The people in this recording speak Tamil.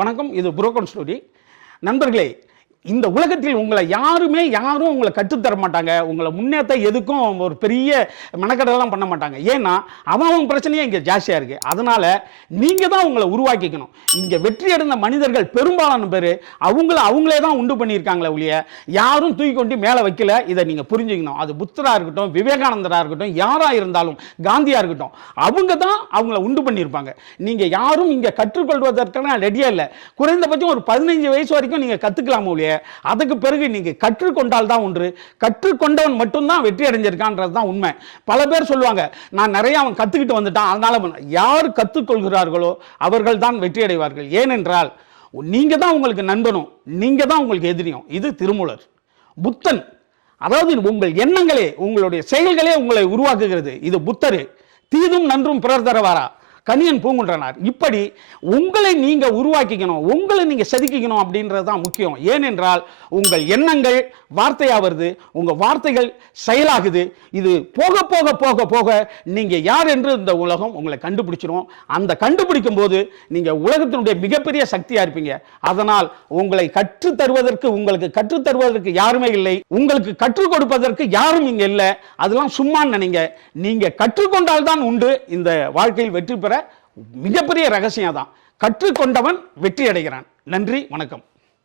வணக்கம் இது புரோக்கன் ஸ்டோரி. நண்பர்களே இந்த உலகத்தில் உங்களை யாருமே யாரும் உங்களை கற்றுத்தர மாட்டாங்க. உங்களை முன்னேற்ற எதுக்கும் ஒரு பெரிய மெனக்கடலாம் பண்ண மாட்டாங்க. ஏன்னா அவன் அவன் பிரச்சனையே இங்கே ஜாஸ்தியாக இருக்குது அதனால் நீங்கள் தான் உங்களை உருவாக்கிக்கணும். இங்கே வெற்றி அடைந்த மனிதர்கள் பெரும்பாலான பேர் அவங்கள அவங்களே தான் உண்டு பண்ணியிருக்காங்களே ஒழிய யாரும் தூக்கி கொண்டு மேலே வைக்கல. இதை நீங்கள் புரிஞ்சுக்கணும். அது புத்தராக இருக்கட்டும் விவேகானந்தராக இருக்கட்டும் யாராக இருந்தாலும் காந்தியாக இருக்கட்டும் அவங்க தான் அவங்கள உண்டு பண்ணியிருப்பாங்க. நீங்கள் யாரும் இங்கே கற்றுக்கொள்வதற்கான ரெடியாக இல்லை. குறைந்தபட்சம் ஒரு பதினஞ்சு வயசு வரைக்கும் நீங்கள் கற்றுக்கலாமா ஒழிய அதுக்கு பிறகு நீங்கள் கற்றுக்கொண்டால் தான் ஒன்று. கற்றுக்கொண்டவன் மட்டும்தான் வெற்றி அடைஞ்சிருக்கான்றது தான் உண்மை. பல பேர் சொல்லுவாங்க நான் நிறைய அவன் கற்றுக்கிட்டு வந்துட்டான் அதனால் யார் கற்றுக்கொள்கிறார்களோ அவர்கள் தான் வெற்றி அடைவார்கள். ஏனென்றால் நீங்கள் தான் உங்களுக்கு நண்பனும் நீங்கள் தான் உங்களுக்கு எதிரியும். இது திருமூலர். புத்தன் அதாவது உங்கள் எண்ணங்களே உங்களுடைய செயல்களே உங்களை உருவாக்குகிறது. இது புத்தர். தீதும் நன்றும் பிறர் தரவாரா? கனியன் பூங்குன்றனார். இப்படி உங்களை நீங்கள் உருவாக்கிக்கணும் உங்களை நீங்கள் செதுக்கிக்கணும் அப்படின்றது தான் முக்கியம். ஏனென்றால் உங்கள் எண்ணங்கள் வார்த்தையாக வருது உங்கள் வார்த்தைகள் செயலாகுது. இது போக போக போக போக நீங்கள் யார் என்று இந்த உலகம் உங்களை கண்டுபிடிச்சிரும். அந்த கண்டுபிடிக்கும் போது நீங்கள் உலகத்தினுடைய மிகப்பெரிய சக்தியாக இருப்பீங்க. அதனால் உங்களை கற்றுத் தருவதற்கு உங்களுக்கு கற்றுத் தருவதற்கு யாருமே இல்லை. உங்களுக்கு கற்றுக் கொடுப்பதற்கு யாரும் இங்கே இல்லை. அதெல்லாம் சும்மா நினைங்க. நீங்கள் கற்றுக்கொண்டால் தான் உண்டு. இந்த வாழ்க்கையில் வெற்றி பெற மிகப்பெரிய ரகசியம் தான் கற்றுக்கொண்டவன் வெற்றி அடைகிறான் நன்றி வணக்கம்.